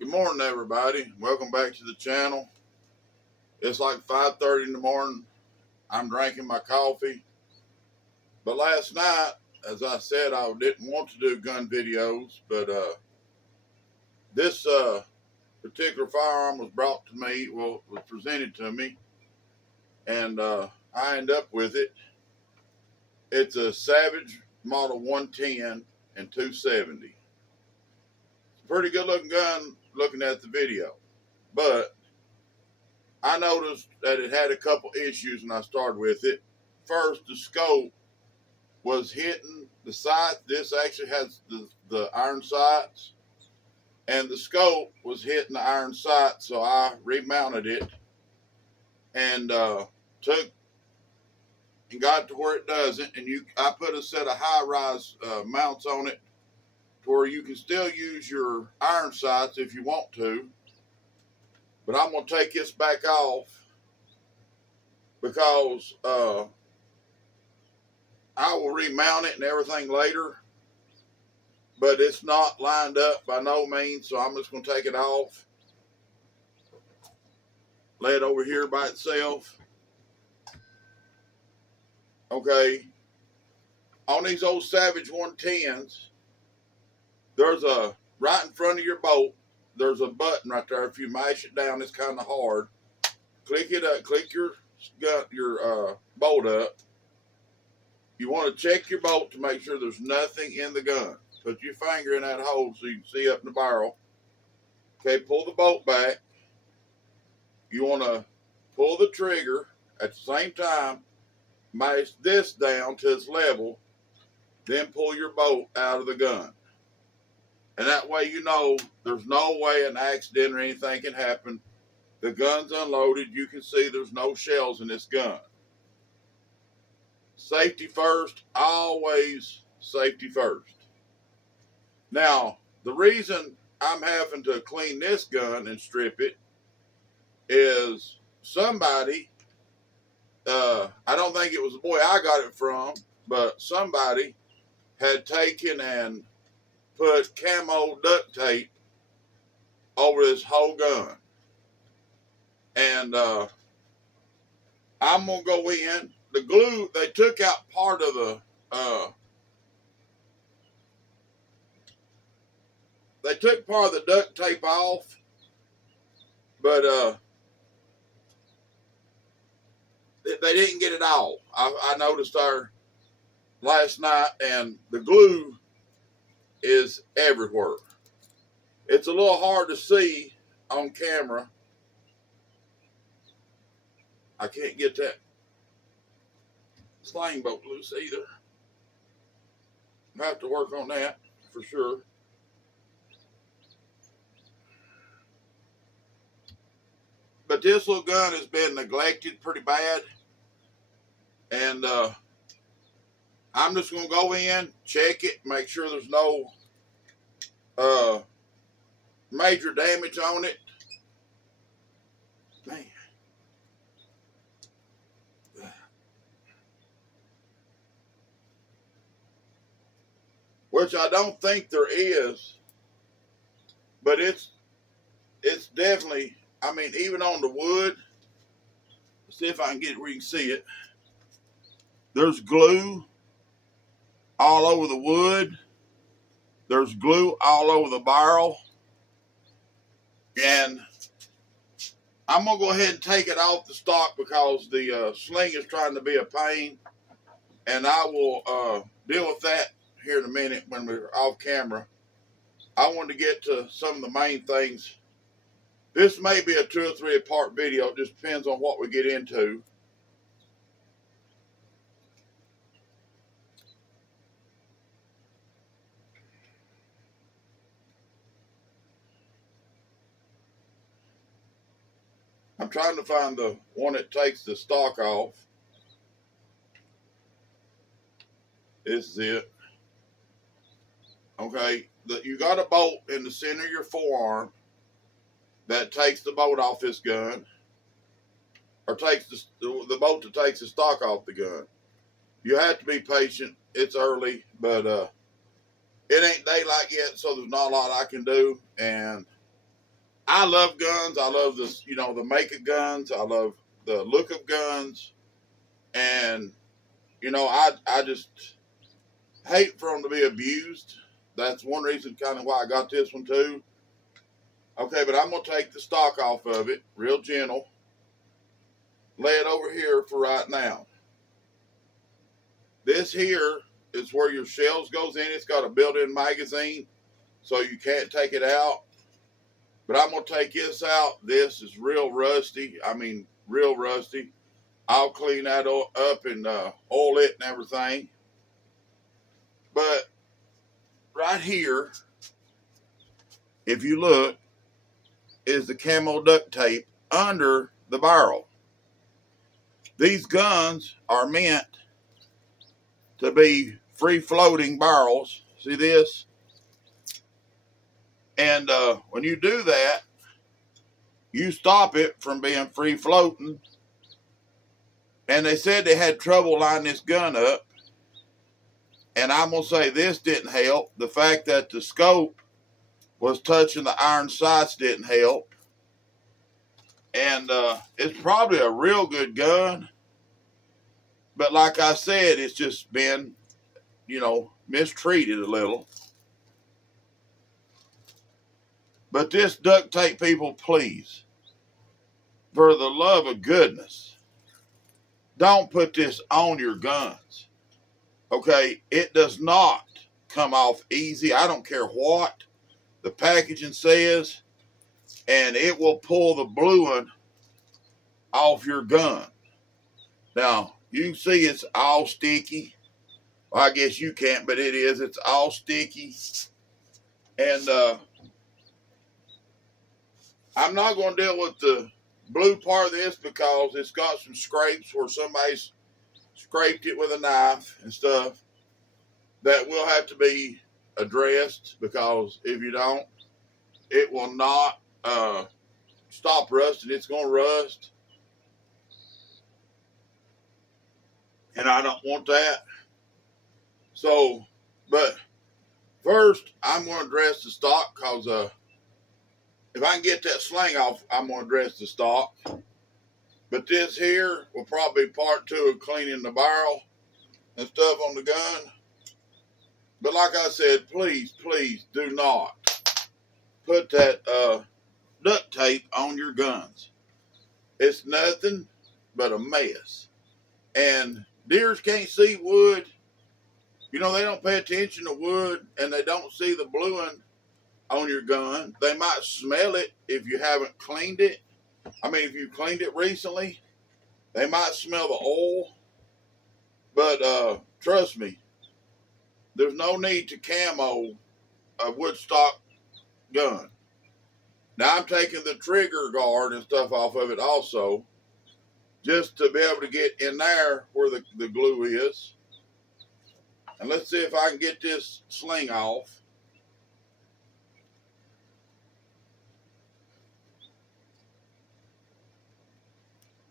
Good morning, everybody. Welcome back to the channel. It's like 5:30 in the morning. I'm drinking my coffee. But last night, as I said, I didn't want to do gun videos, but this particular firearm was brought to me, was presented to me, and I ended up with it. It's a Savage Model 110 and 270. It's a pretty good looking gun looking at the video, but I noticed that it had a couple issues when I started with it. First, the scope was hitting the sight. This actually has the iron sights, and the scope was hitting the iron sight, so I remounted it and took and got to where it doesn't. And I put a set of high-rise mounts on it to where you can still use your iron sights if you want to. But I'm going to take this back off because I will remount it and everything later, but it's not lined up by no means, so I'm just going to take it off, lay it over here by itself. Okay, on these old Savage 110s, there's right in front of your bolt, there's a button right there. If you mash it down, it's kind of hard. Click it up, click your bolt up. You want to check your bolt to make sure there's nothing in the gun. Put your finger in that hole so you can see up in the barrel. Okay, pull the bolt back. You want to pull the trigger at the same time, mash this down to its level, then pull your bolt out of the gun. And that way you know there's no way an accident or anything can happen. The gun's unloaded. You can see there's no shells in this gun. Safety first, always safety first. Now, the reason I'm having to clean this gun and strip it is somebody, I don't think it was the boy I got it from, but somebody had taken and put camo duct tape over this whole gun. And I'm going to go in. The glue, they took out part of the, they took part of the duct tape off, but they didn't get it all. I noticed there last night, and the glue is everywhere. It's a little hard to see on camera. I can't get that sling bolt loose either. I have to work on that for sure. But this little gun has been neglected pretty bad, and I'm just going to go in, check it, make sure there's no major damage on it. Man. Which I don't think there is, but it's definitely, I mean, even on the wood, let's see if I can get it where you can see it. There's glue all over the wood. There's glue all over the barrel. And I'm going to go ahead and take it off the stock because the sling is trying to be a pain. And I will deal with that here in a minute when we're off camera. I want to get to some of the main things. This may be a 2 or 3 part video. It just depends on what we get into. I'm trying to find the one that takes the stock off. This is it. Okay, you got a bolt in the center of your forearm that takes the bolt off this gun, or takes the bolt that takes the stock off the gun. You have to be patient. It's early, but it ain't daylight yet, so there's not a lot I can do. And I love guns. I love this, the make of guns. I love the look of guns. And, I just hate for them to be abused. That's one reason kind of why I got this one too. Okay, but I'm going to take the stock off of it, real gentle. Lay it over here for right now. This here is where your shells goes in. It's got a built-in magazine, so you can't take it out. But I'm going to take this out. This is real rusty. I mean, real rusty. I'll clean that up and oil it and everything. But right here, if you look, is the camo duct tape under the barrel. These guns are meant to be free-floating barrels. See this? And when you do that, you stop it from being free-floating. And they said they had trouble lining this gun up. And I'm going to say this didn't help. The fact that the scope was touching the iron sights didn't help. And it's probably a real good gun. But like I said, it's just been, mistreated a little. But this duct tape, people, please, for the love of goodness, don't put this on your guns. Okay, it does not come off easy. I don't care what the packaging says, and it will pull the bluing off your gun. Now, you can see it's all sticky. Well, I guess you can't, but it is. It's all sticky. And I'm not going to deal with the blue part of this because it's got some scrapes where somebody's scraped it with a knife and stuff that will have to be addressed, because if you don't, it will not stop rusting. It's going to rust. And I don't want that. So, but first, I'm going to address the stock, because if I can get that sling off, I'm going to address the stock. But this here will probably be part 2 of cleaning the barrel and stuff on the gun. But like I said, please, please do not put that duct tape on your guns. It's nothing but a mess. And deers can't see wood. They don't pay attention to wood, and they don't see the bluing on your gun. They might smell it if you haven't cleaned it. I mean, if you cleaned it recently, they might smell the oil. But trust me, there's no need to camo a wood stock gun. Now, I'm taking the trigger guard and stuff off of it also, just to be able to get in there where the glue is. And let's see if I can get this sling off.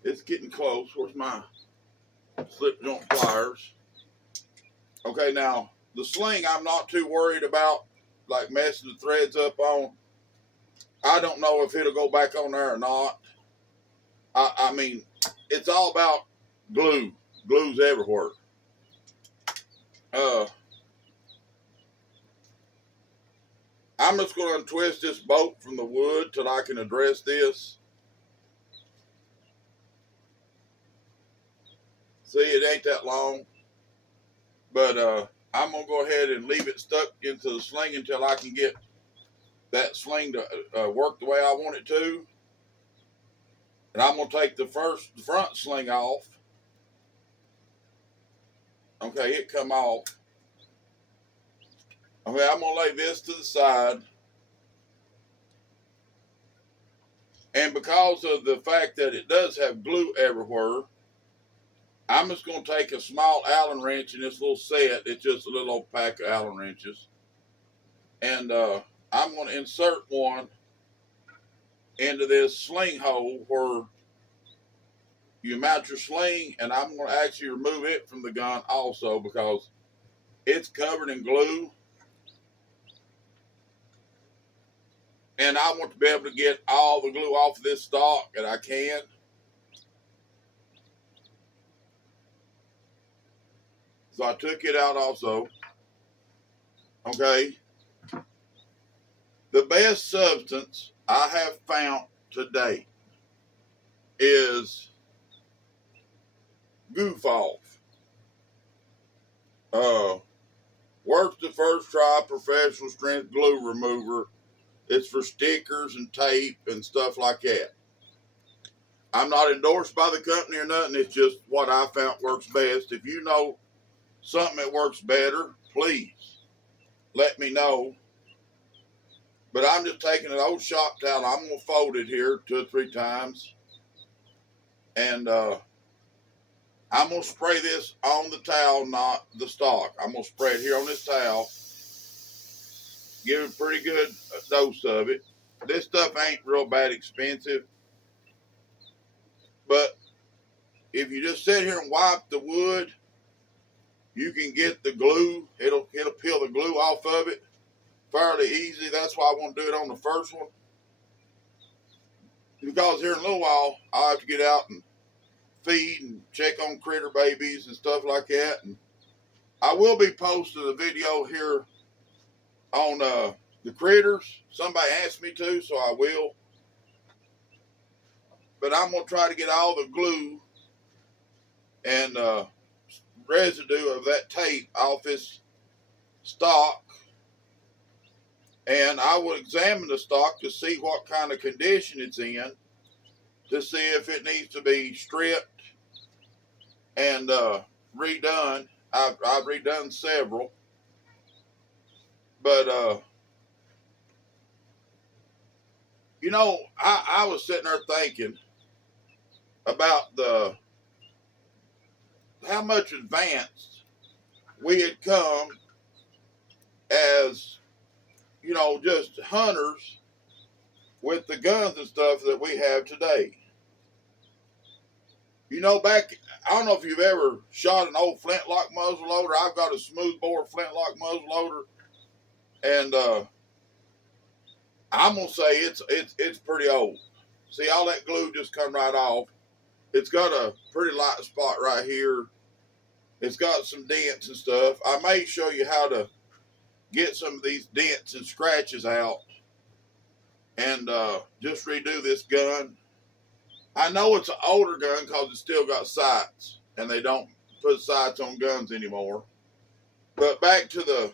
It's getting close. Where's my slip joint pliers? Okay, now, the sling I'm not too worried about, like messing the threads up on. I don't know if it'll go back on there or not. I mean, it's all about glue. Glue's everywhere. I'm just going to untwist this bolt from the wood till I can address this. See, it ain't that long. But I'm going to go ahead and leave it stuck into the sling until I can get that sling to work the way I want it to. And I'm going to take the front sling off. Okay, it come off. Okay, I'm going to lay this to the side. And because of the fact that it does have glue everywhere, I'm just going to take a small Allen wrench in this little set. It's just a little old pack of Allen wrenches. And I'm going to insert one into this sling hole where you mount your sling, and I'm going to actually remove it from the gun also because it's covered in glue. and I want to be able to get all the glue off of this stock that I can. So I took it out also. Okay. The best substance I have found today is Goof Off. Works the first try professional strength glue remover. It's for stickers and tape and stuff like that. I'm not endorsed by the company or nothing. It's just what I found works best. If you know something that works better, please let me know. But I'm just taking an old shop towel. I'm going to fold it here 2 or 3 times. And I'm going to spray this on the towel, not the stock. I'm going to spray it here on this towel. Give it a pretty good dose of it. This stuff ain't real bad expensive. But if you just sit here and wipe the wood, you can get the glue. It'll peel the glue off of it fairly easy. That's why I want to do it on the first one. Because here in a little while, I'll have to get out and feed and check on critter babies and stuff like that. And I will be posting a video here on the critters. Somebody asked me to, so I will. But I'm going to try to get all the glue and residue of that tape off this stock. And I will examine the stock to see what kind of condition it's in, to see if it needs to be stripped and redone. I've redone several. But, you know, I was sitting there thinking about how much advanced we had come as, you know, just hunters with the guns and stuff that we have today. You know, back, I don't know if you've ever shot an old flintlock muzzleloader. I've got a smoothbore flintlock muzzleloader, and I'm gonna say it's pretty old. See, all that glue just come right off. It's got a pretty light spot right here. It's got some dents and stuff. I may show you how to get some of these dents and scratches out and just redo this gun. I know it's an older gun because it's still got sights, and they don't put sights on guns anymore. But back to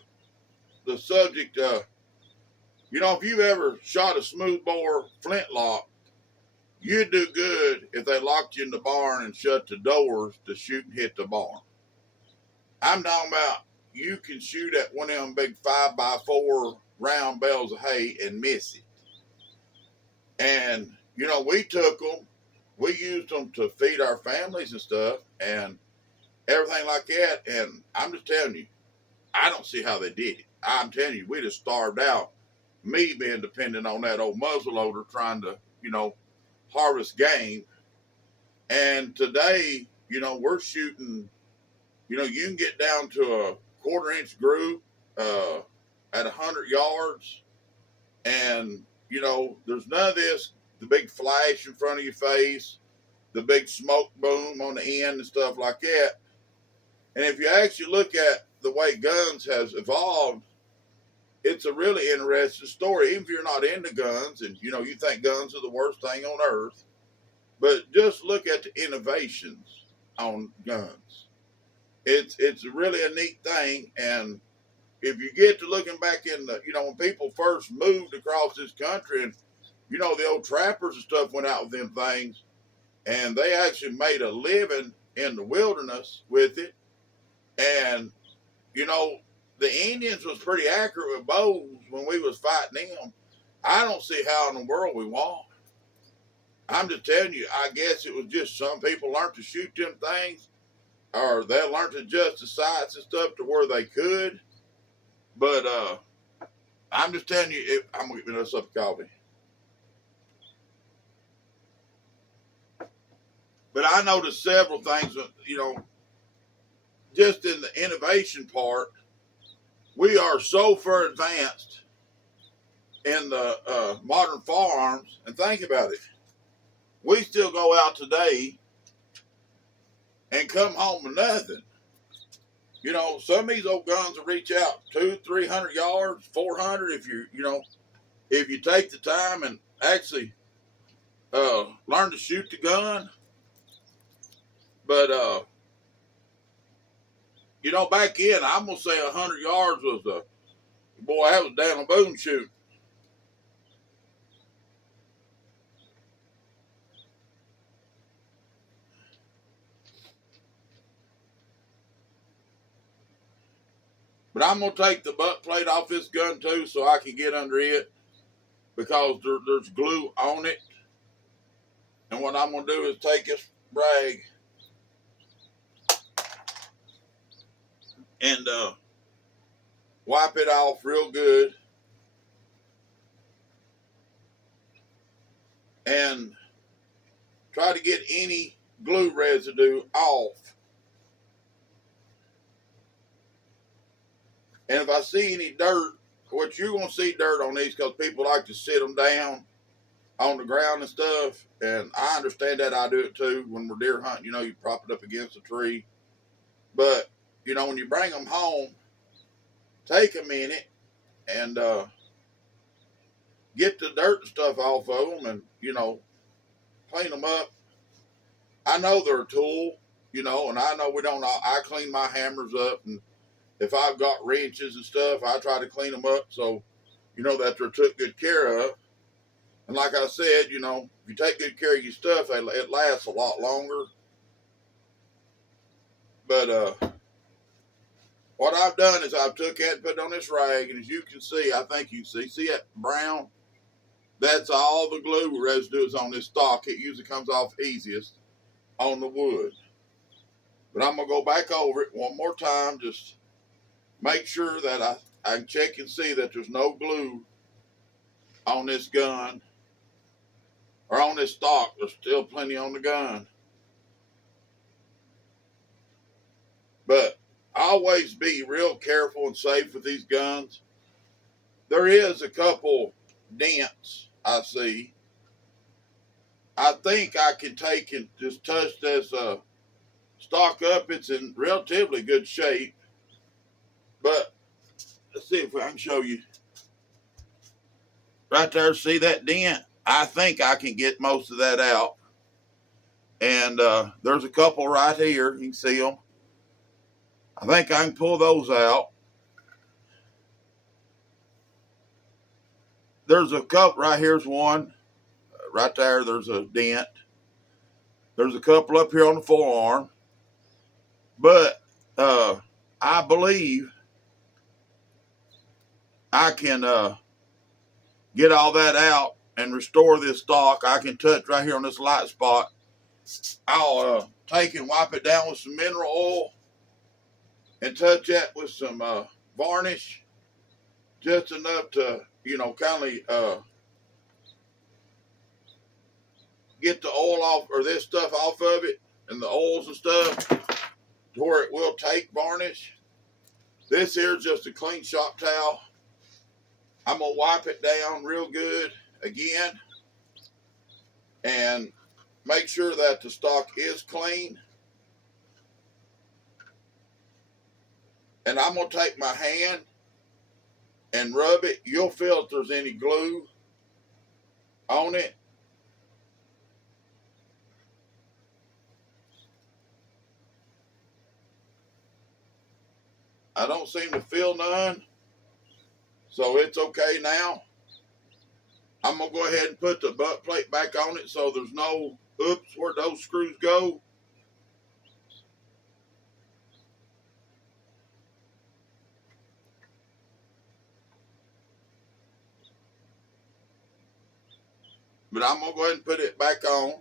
the subject, you know, if you've ever shot a smoothbore flintlock, you'd do good if they locked you in the barn and shut the doors to shoot and hit the barn. I'm talking about you can shoot at one of them big 5x4 round bales of hay and miss it. And, you know, we took them, we used them to feed our families and stuff and everything like that. And I'm just telling you, I don't see how they did it. I'm telling you, we just starved out. Me being dependent on that old muzzleloader trying to, you know, harvest game. And today, you know, we're shooting, you know, you can get down to a 1/4-inch groove at 100 yards. And, you know, there's none of this, the big flash in front of your face, the big smoke boom on the end and stuff like that. And if you actually look at the way guns has evolved, it's a really interesting story. Even if you're not into guns and, you know, you think guns are the worst thing on earth, but just look at the innovations on guns. It's really a neat thing. And if you get to looking back in the, you know, when people first moved across this country and, you know, the old trappers and stuff went out with them things and they actually made a living in the wilderness with it. And, you know, the Indians was pretty accurate with bows when we was fighting them. I don't see how in the world we won. I'm just telling you, I guess it was just some people learned to shoot them things, or they learned to adjust the sights and stuff to where they could. But I'm just telling you, I'm going to get me another cup of coffee. But I noticed several things, you know, just in the innovation part, we are so far advanced in the modern firearms, and think about it. We still go out today and come home with nothing. You know, some of these old guns will reach out 200-300 yards, 400 if if you take the time and actually learn to shoot the gun. But back in, I'm gonna say 100 yards was boy, that was down a boom shoot. But I'm gonna take the butt plate off this gun too, so I can get under it because there's glue on it. And what I'm gonna do is take this rag and wipe it off real good, and try to get any glue residue off. And if I see any dirt, which you're gonna see dirt on these because people like to sit them down on the ground and stuff, and I understand that. I do it too when we're deer hunting. You prop it up against a tree. But when you bring them home, take a minute and get the dirt and stuff off of them, and clean them up. I know they're a tool, and I know we don't. I clean my hammers up, and if I've got wrenches and stuff, I try to clean them up so that they're took good care of. And like I said, if you take good care of your stuff, it lasts a lot longer. But what I've done is I've took that and put it on this rag, and as you can see, I think you see that brown? That's all the glue residue is on this stock. It usually comes off easiest on the wood. But I'm going to go back over it one more time, just make sure that I can check and see that there's no glue on this gun or on this stock. There's still plenty on the gun. But always be real careful and safe with these guns. There is a couple dents I see. I think I can take and just touch this stock up. It's in relatively good shape. But let's see if I can show you. Right there, see that dent? I think I can get most of that out. And there's a couple right here. You can see them. I think I can pull those out. There's a couple right here's one. Right there, there's a dent. There's a couple up here on the forearm. But I believe I can get all that out and restore this stock. I can touch right here on this light spot. I'll take and wipe it down with some mineral oil and touch that with some varnish, just enough to kind of get the oil off, or this stuff off of it, and the oils and stuff, to where it will take varnish. This here is just a clean shop towel. I'm gonna wipe it down real good again and make sure that the stock is clean. And I'm gonna take my hand and rub it. You'll feel if there's any glue on it. I don't seem to feel none, so it's okay now. I'm gonna go ahead and put the butt plate back on it so there's no oops where those screws go. But I'm gonna go ahead and put it back on.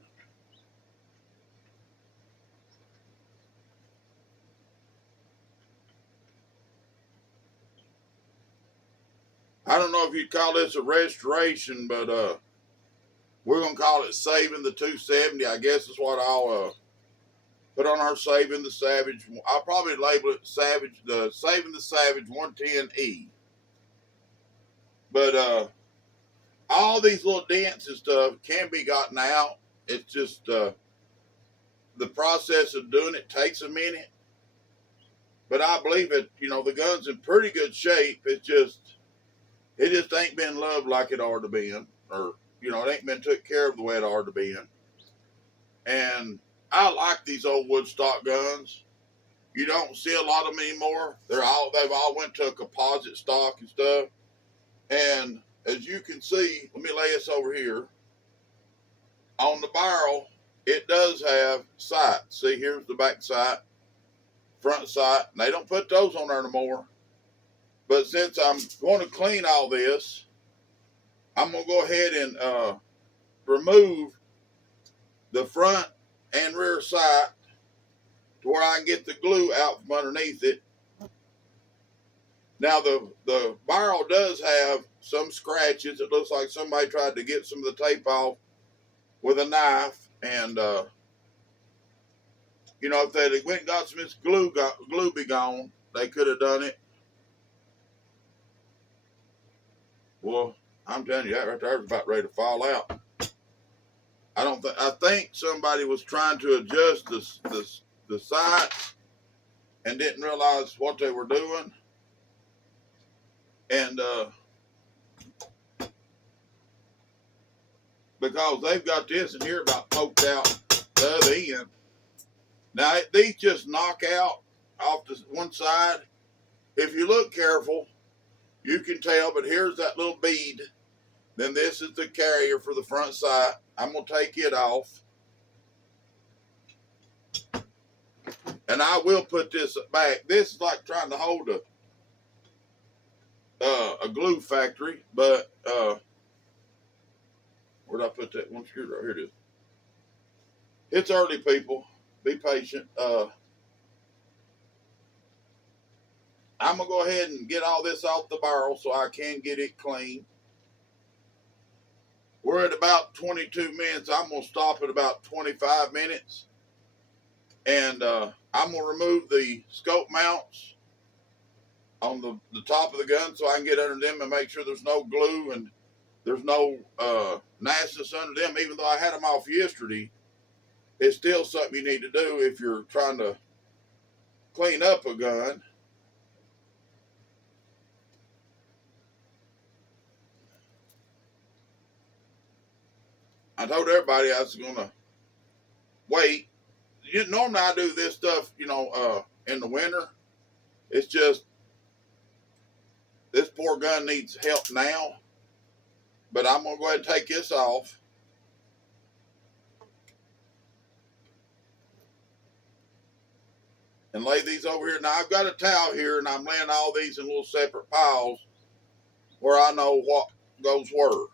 I don't know if you'd call this a restoration, but we're gonna call it saving the 270. I guess is what I'll put on our saving the Savage. I'll probably label it saving the Savage 110E. But all these little dents and stuff can be gotten out. It's just the process of doing it takes a minute. But I believe it, the gun's in pretty good shape. It just ain't been loved like it ought to be, or it ain't been took care of the way it ought to be. And I like these old wood stock guns. You don't see a lot of them anymore. They've all went to a composite stock and stuff. And as you can see, let me lay this over here. On the barrel, it does have sights. See, here's the back sight, front sight. And they don't put those on there no more. But since I'm going to clean all this, I'm going to go ahead and remove the front and rear sight to where I can get the glue out from underneath it. Now the barrel does have some scratches. It looks like somebody tried to get some of the tape off with a knife, and if they went and got some of this glue be gone, they could have done it. Well, I'm telling you, that right there is about ready to fall out. I think somebody was trying to adjust the sights and didn't realize what they were doing. And because they've got this in here about poked out the other end. Now, these just knock out off the one side. If you look careful, you can tell, but here's that little bead. Then this is the carrier for the front sight. I'm going to take it off. And I will put this back. This is like trying to hold a glue factory, but where'd I put that one screwdriver? Here it is. It's early, people. Be patient. I'm going to go ahead and get all this off the barrel so I can get it clean. We're at about 22 minutes. I'm going to stop at about 25 minutes. And I'm going to remove the scope mounts on the top of the gun so I can get under them and make sure there's no glue and there's no nastiness under them. Even though I had them off yesterday, it's still something you need to do if you're trying to clean up a gun. I told everybody I was going to wait. Normally I do this stuff, in the winter. It's just this poor gun needs help now. But I'm going to go ahead and take this off. And lay these over here. Now I've got a towel here and I'm laying all these in little separate piles where I know what goes where.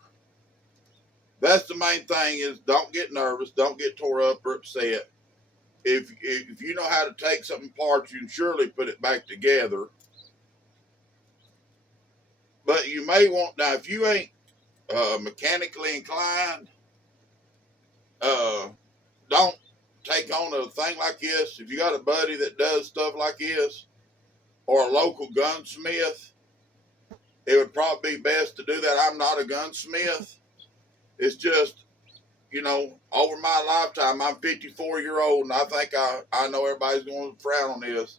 That's the main thing is don't get nervous. Don't get tore up or upset. If you know how to take something apart, you can surely put it back together. But you may want, now if you ain't mechanically inclined, don't take on a thing like this. If you got a buddy that does stuff like this, or a local gunsmith, it would probably be best to do that. I'm not a gunsmith. It's just, over my lifetime, I'm 54-year-old, and I think I know everybody's going to frown on this.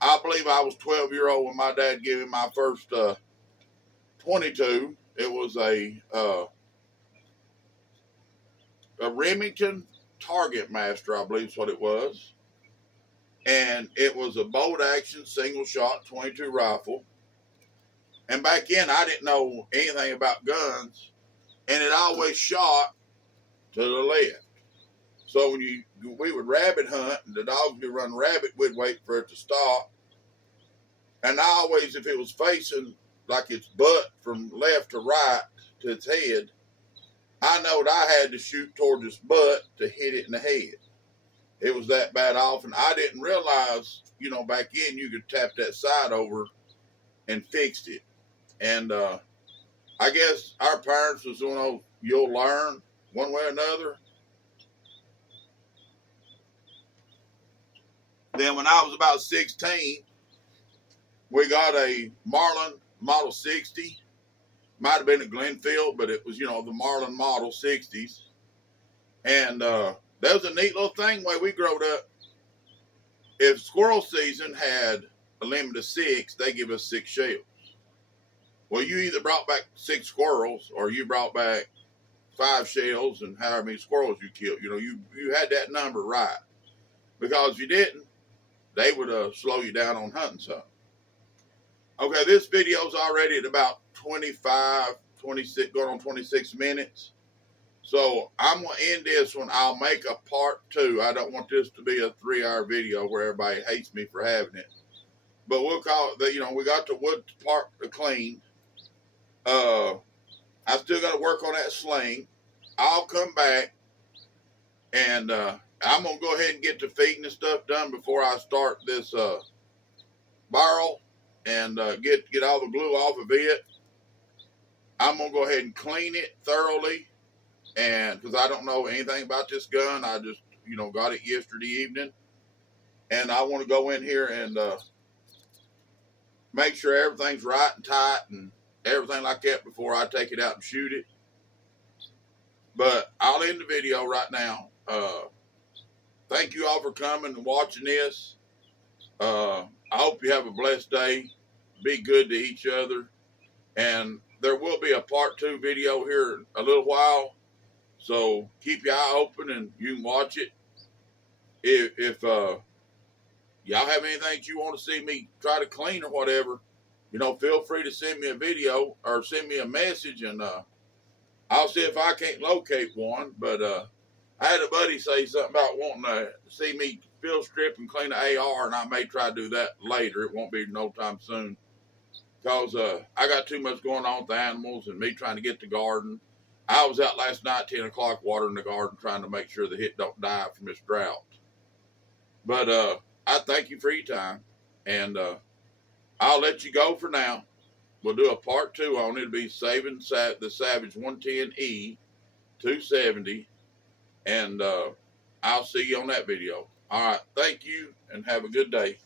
I believe I was 12-year-old when my dad gave me my first 22. It was a Remington Target Master, I believe is what it was. And it was a bolt action single shot 22 rifle. And back then I didn't know anything about guns, and it always shot to the left. So when we would rabbit hunt and the dogs would run rabbit, we'd wait for it to stop. And I always, if it was facing like its butt from left to right to its head, I knowed I had to shoot toward its butt to hit it in the head. It was that bad off, and I didn't realize, back then you could tap that side over and fixed it. And I guess our parents was one of those, you'll learn one way or another. Then when I was about 16, we got a Marlin Model 60. Might have been a Glenfield, but it was, you know, the Marlin model 60s. And that was a neat little thing where we growed up. If squirrel season had a limit of 6, they give us 6 shells. Well, you either brought back 6 squirrels or you brought back 5 shells and however many squirrels you killed. You know, you had that number right. Because if you didn't, they would slow you down on hunting something. Okay, this video's already at about 25, 26, going on 26 minutes. So I'm going to end this one. I'll make a part 2. I don't want this to be a 3-hour video where everybody hates me for having it. But we'll call it, you know, we got the wood part clean. I still got to work on that sling. I'll come back and I'm going to go ahead and get the feeding and stuff done before I start this barrel and get all the glue off of it. I'm going to go ahead and clean it thoroughly, and because I don't know anything about this gun. I just, you know, got it yesterday evening, and I want to go in here and make sure everything's right and tight and everything like that before I take it out and shoot it. But I'll end the video right now. Thank you all for coming and watching this. I hope you have a blessed day. Be good to each other. And there will be a part 2 video here in a little while. So keep your eye open and you can watch it. If y'all have anything that you want to see me try to clean or whatever, you know, feel free to send me a video or send me a message, and I'll see if I can't locate one. But I had a buddy say something about wanting to see me field strip and clean the AR, and I may try to do that later. It won't be no time soon, because I got too much going on with the animals and me trying to get the garden. I was out last night, 10 o'clock, watering the garden, trying to make sure the hit don't die from this drought. But I thank you for your time, and I'll let you go for now. We'll do a part 2 on it. It'll be saving the Savage 110E 270, and I'll see you on that video. All right, thank you, and have a good day.